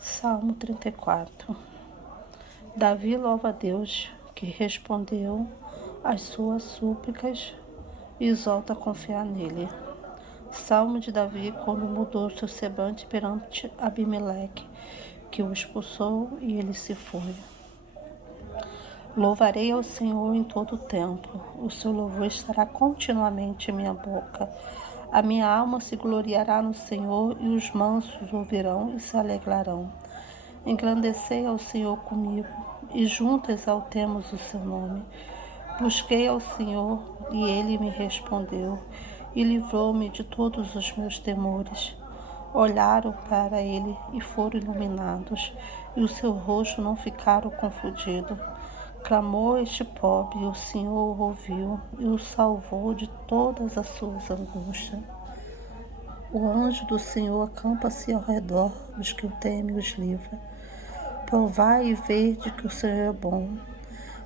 Salmo 34. Davi louva a Deus, que respondeu às suas súplicas e exalta a confiar nele. Salmo de Davi quando mudou seu semblante perante Abimeleque, que o expulsou e ele se foi. Louvarei ao Senhor em todo o tempo, o seu louvor estará continuamente em minha boca. A minha alma se gloriará no Senhor e os mansos ouvirão e se alegrarão. Engrandecei ao Senhor comigo e juntos exaltemos o seu nome. Busquei ao Senhor e ele me respondeu e livrou-me de todos os meus temores. Olharam para ele e foram iluminados, e o seu rosto não ficaram confundido. Clamou este pobre, e o Senhor o ouviu e o salvou de todas as suas angústias. O anjo do Senhor acampa-se ao redor dos que o temem e os livra. Provai e vede que o Senhor é bom.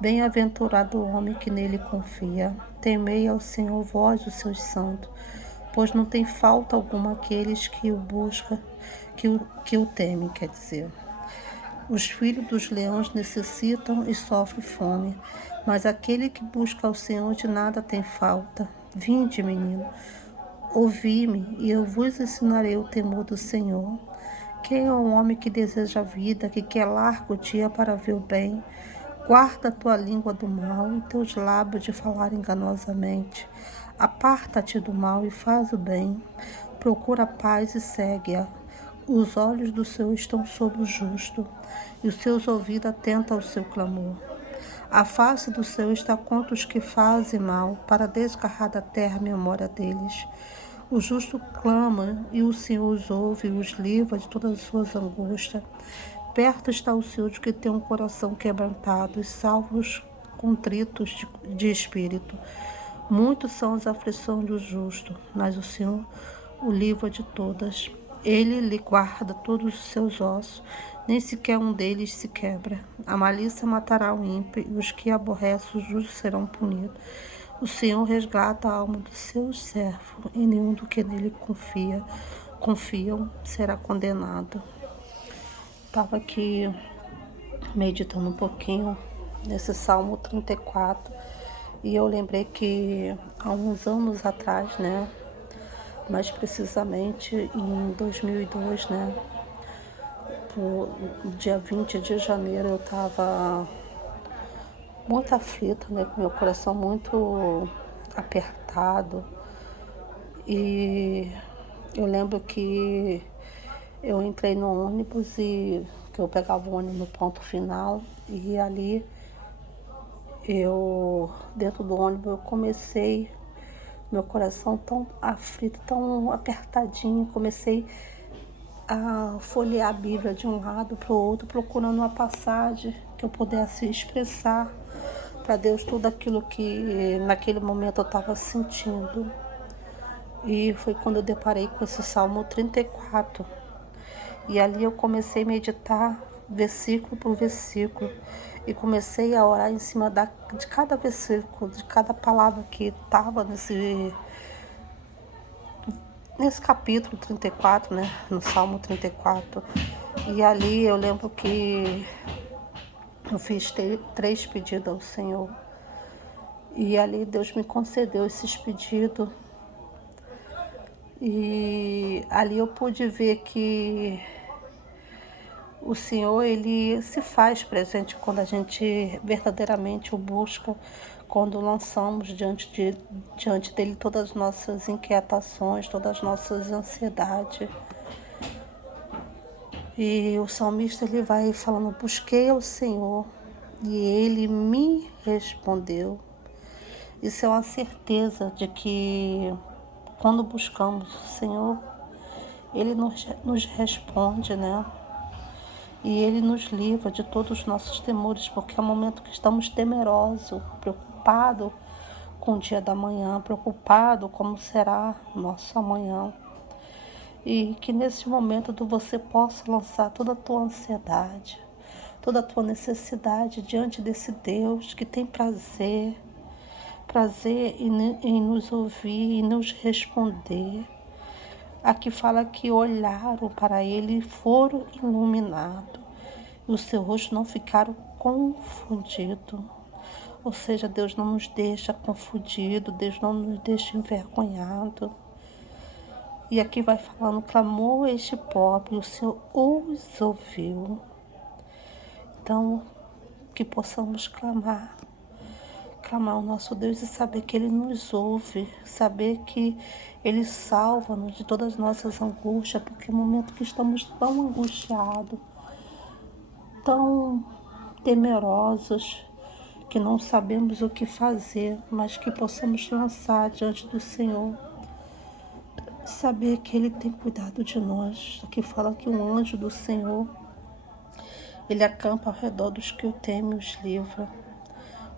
Bem-aventurado o homem que nele confia. Temei ao Senhor, vós, os seus santos, pois não tem falta alguma aqueles que o buscam, que o temem, quer dizer. Os filhos dos leões necessitam e sofrem fome, mas aquele que busca ao Senhor de nada tem falta. Vinde, menino, ouvi-me, e eu vos ensinarei o temor do Senhor. Quem é o homem que deseja a vida, que quer largo dia para ver o bem? Guarda a tua língua do mal e teus lábios de falar enganosamente. Aparta-te do mal e faz o bem. Procura a paz e segue-a. Os olhos do Senhor estão sobre o justo, e os seus ouvidos atentos ao seu clamor. A face do Senhor está contra os que fazem mal, para desgarrar da terra a memória deles. O justo clama, e o Senhor os ouve e os livra de todas as suas angústias. Perto está o Senhor de que tem um coração quebrantado, e salva os contritos de espírito. Muitos são as aflições do justo, mas o Senhor o livra de todas. Ele lhe guarda todos os seus ossos, nem sequer um deles se quebra. A malícia matará o ímpio, e os que aborrecem o justo serão punidos. O Senhor resgata a alma dos seus servos, e nenhum do que nele confiam será condenado. Estava aqui meditando um pouquinho nesse Salmo 34, e eu lembrei que há uns anos atrás, né, mais precisamente em 2002, né, no dia 20 de janeiro, eu estava muito aflita, né, com meu coração muito apertado, e eu lembro que eu entrei no ônibus e que eu pegava o ônibus no ponto final, e ali dentro do ônibus, eu comecei, meu coração tão aflito, tão apertadinho, comecei a folhear a Bíblia de um lado para o outro, procurando uma passagem que eu pudesse expressar para Deus tudo aquilo que naquele momento eu estava sentindo. E foi quando eu deparei com esse Salmo 34. E ali eu comecei a meditar versículo por versículo. E comecei a orar em cima de cada versículo, de cada palavra que estava nesse capítulo 34, né? No Salmo 34. E ali eu lembro que eu fiz 3 pedidos ao Senhor. E ali Deus me concedeu esses pedidos. E ali eu pude ver que o Senhor, Ele se faz presente quando a gente verdadeiramente o busca, quando lançamos diante dEle todas as nossas inquietações, todas as nossas ansiedades. E o salmista, ele vai falando, busquei ao Senhor e Ele me respondeu. Isso é uma certeza de que quando buscamos o Senhor, Ele nos responde, né? E Ele nos livra de todos os nossos temores, porque é um momento que estamos temerosos, preocupados com o dia da manhã, preocupados como será nosso amanhã. E que nesse momento você possa lançar toda a tua ansiedade, toda a tua necessidade diante desse Deus que tem prazer em nos ouvir e nos responder. Aqui fala que olharam para ele e foram iluminados. E o seu rosto não ficaram confundido. Ou seja, Deus não nos deixa confundido, Deus não nos deixa envergonhado. E aqui vai falando, clamou este pobre, o Senhor os ouviu. Então, que possamos clamar ao nosso Deus e saber que Ele nos ouve, saber que Ele salva-nos de todas as nossas angústias, porque no momento que estamos tão angustiados, tão temerosos, que não sabemos o que fazer, mas que possamos lançar diante do Senhor, saber que Ele tem cuidado de nós. Aqui fala que um anjo do Senhor, Ele acampa ao redor dos que o temem e os livra.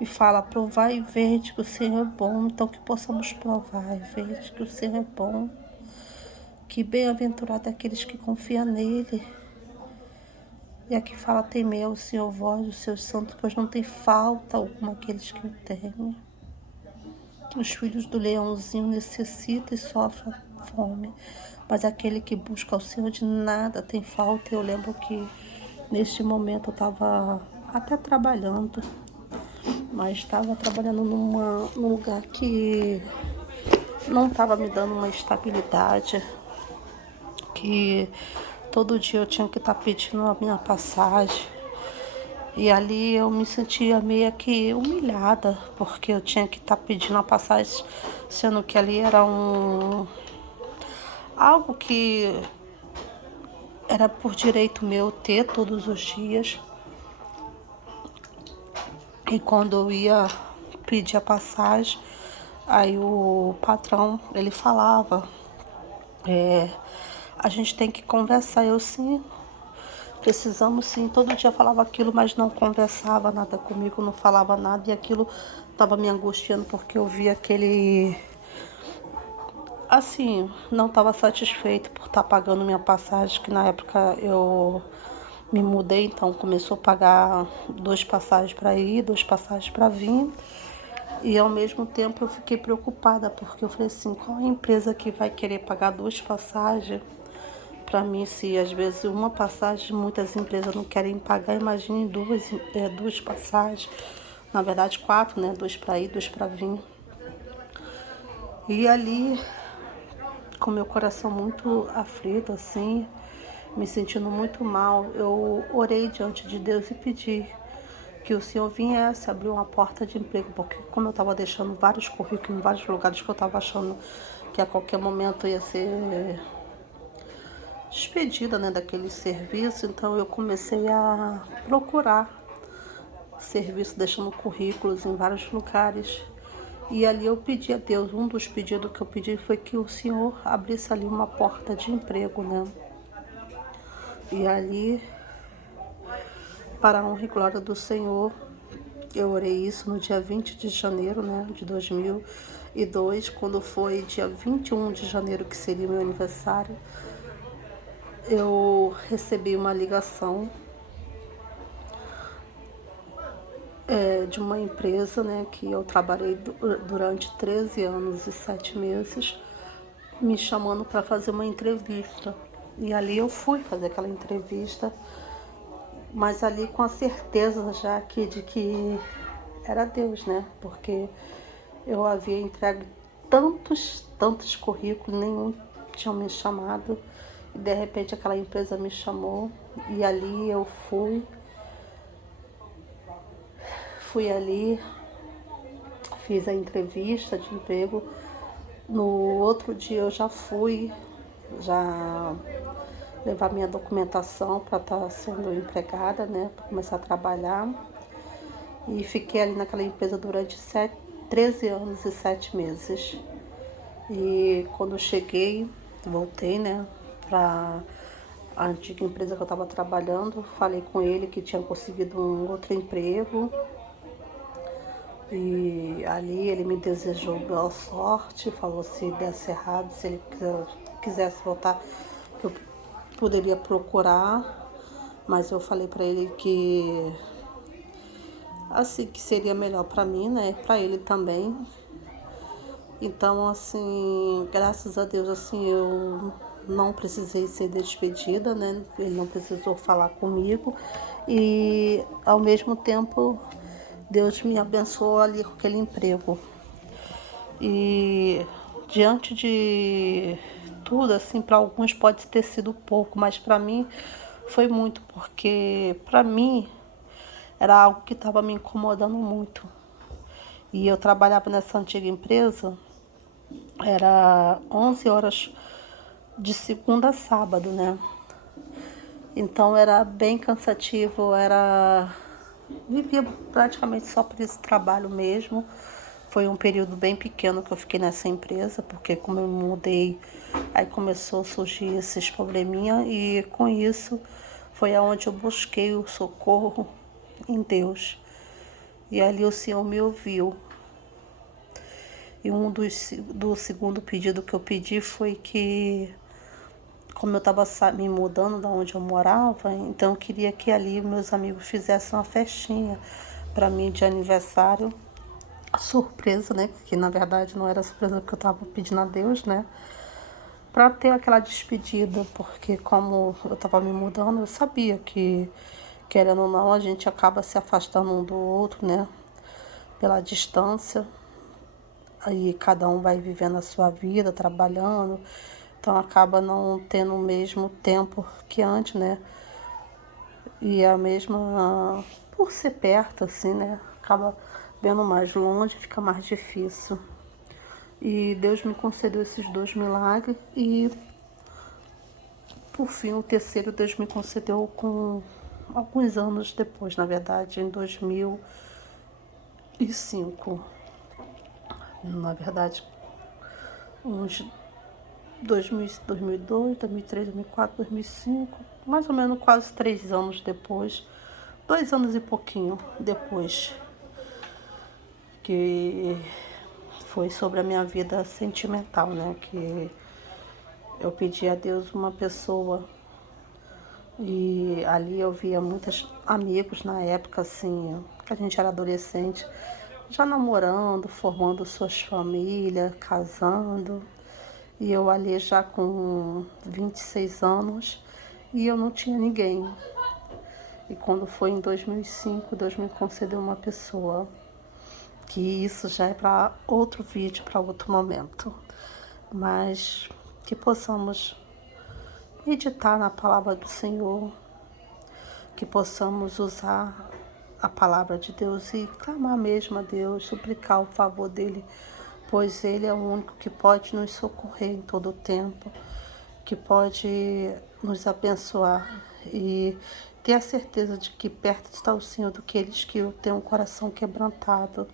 E fala, provai e vede que o Senhor é bom. Então que possamos provar e ver que o Senhor é bom. Que bem-aventurado é aqueles que confiam nele. E aqui fala, temei ao Senhor vós, os seus santos, pois não tem falta alguma aqueles que o temem. Os filhos do leãozinho necessitam e sofrem fome, mas aquele que busca o Senhor de nada tem falta. Eu lembro que neste momento eu estava até trabalhando, mas estava trabalhando num lugar que não estava me dando uma estabilidade, que todo dia eu tinha que estar pedindo a minha passagem. E ali eu me sentia meio que humilhada, porque eu tinha que estar pedindo a passagem, sendo que ali era algo que era por direito meu ter todos os dias. E quando eu ia pedir a passagem, aí o patrão, ele falava, a gente tem que conversar. Eu sim, precisamos sim. Todo dia falava aquilo, mas não conversava nada comigo, não falava nada. E aquilo estava me angustiando, porque eu via aquele... Assim, não estava satisfeito por estar pagando minha passagem, que na época eu me mudei, então começou a pagar 2 passagens para ir, 2 passagens para vir. E ao mesmo tempo eu fiquei preocupada, porque eu falei assim, qual a empresa que vai querer pagar 2 passagens para mim, se às vezes uma passagem muitas empresas não querem pagar, imagine duas passagens, na verdade 4, né? 2 para ir, 2 para vir. E ali, com meu coração muito aflito, assim, me sentindo muito mal, eu orei diante de Deus e pedi que o Senhor viesse abrir uma porta de emprego, porque como eu estava deixando vários currículos em vários lugares que eu estava achando que a qualquer momento ia ser despedida, né, daquele serviço, então eu comecei a procurar serviço, deixando currículos em vários lugares. E ali eu pedi a Deus, um dos pedidos que eu pedi foi que o Senhor abrisse ali uma porta de emprego, né? E ali, para a honra e glória do Senhor, eu orei isso no dia 20 de janeiro, né, de 2002, quando foi dia 21 de janeiro, que seria meu aniversário, eu recebi uma ligação de uma empresa, né, que eu trabalhei durante 13 anos e 7 meses, me chamando para fazer uma entrevista. E ali eu fui fazer aquela entrevista, mas ali com a certeza já de que era Deus, né? Porque eu havia entregue tantos currículos, nenhum tinha me chamado. E de repente aquela empresa me chamou e ali eu fui ali, fiz a entrevista de emprego. No outro dia eu já fui levar minha documentação para estar sendo empregada, né, para começar a trabalhar. E fiquei ali naquela empresa durante 13 anos e 7 meses. E quando eu cheguei, voltei, né, para a antiga empresa que eu estava trabalhando, falei com ele que tinha conseguido um outro emprego. E ali ele me desejou boa sorte, falou se desse errado, se ele quisesse voltar, que eu poderia procurar, mas eu falei para ele que assim que seria melhor para mim, né, para ele também. Então, assim, graças a Deus, assim, eu não precisei ser despedida, né? Ele não precisou falar comigo e, ao mesmo tempo, Deus me abençoou ali com aquele emprego. E diante de tudo, assim, para alguns pode ter sido pouco, mas para mim foi muito, porque para mim era algo que estava me incomodando muito. E eu trabalhava nessa antiga empresa, era 11 horas de segunda a sábado, né? Então era bem cansativo, vivia praticamente só por esse trabalho mesmo. Foi um período bem pequeno que eu fiquei nessa empresa, porque como eu me mudei, aí começou a surgir esses probleminha e com isso foi aonde eu busquei o socorro em Deus. E ali o Senhor me ouviu. E do segundo pedido que eu pedi foi que, como eu estava me mudando da onde eu morava, então eu queria que ali meus amigos fizessem uma festinha para mim de aniversário, surpresa, né? Que na verdade não era surpresa porque eu estava pedindo a Deus, né? Para ter aquela despedida, porque como eu estava me mudando, eu sabia que, querendo ou não, a gente acaba se afastando um do outro, né? Pela distância. Aí cada um vai vivendo a sua vida, trabalhando, então acaba não tendo o mesmo tempo que antes, né? E a mesma, por ser perto, assim, né? Acaba vendo mais longe, fica mais difícil. E Deus me concedeu esses 2 milagres e, por fim, o terceiro Deus me concedeu com alguns anos depois, na verdade, em 2005. Na verdade, uns 2002, 2003, 2004, 2005, mais ou menos quase 3 anos depois, 2 anos e pouquinho depois, que foi sobre a minha vida sentimental, né? Que eu pedi a Deus uma pessoa e ali eu via muitos amigos na época, assim, que a gente era adolescente, já namorando, formando suas famílias, casando. E eu ali já com 26 anos e eu não tinha ninguém. E quando foi em 2005, Deus me concedeu uma pessoa. Que isso já é para outro vídeo, para outro momento. Mas que possamos meditar na palavra do Senhor, que possamos usar a palavra de Deus e clamar mesmo a Deus, suplicar o favor dele, pois ele é o único que pode nos socorrer em todo o tempo, que pode nos abençoar e ter a certeza de que perto está o Senhor do que eles que têm um coração quebrantado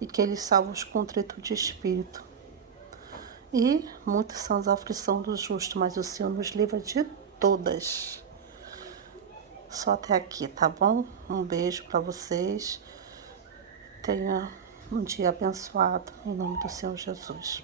e que ele salva os contritos de espírito. E muitas são as aflições do justo, mas o Senhor nos livra de todas. Só até aqui, tá bom? Um beijo para vocês. Tenha um dia abençoado, em nome do Senhor Jesus.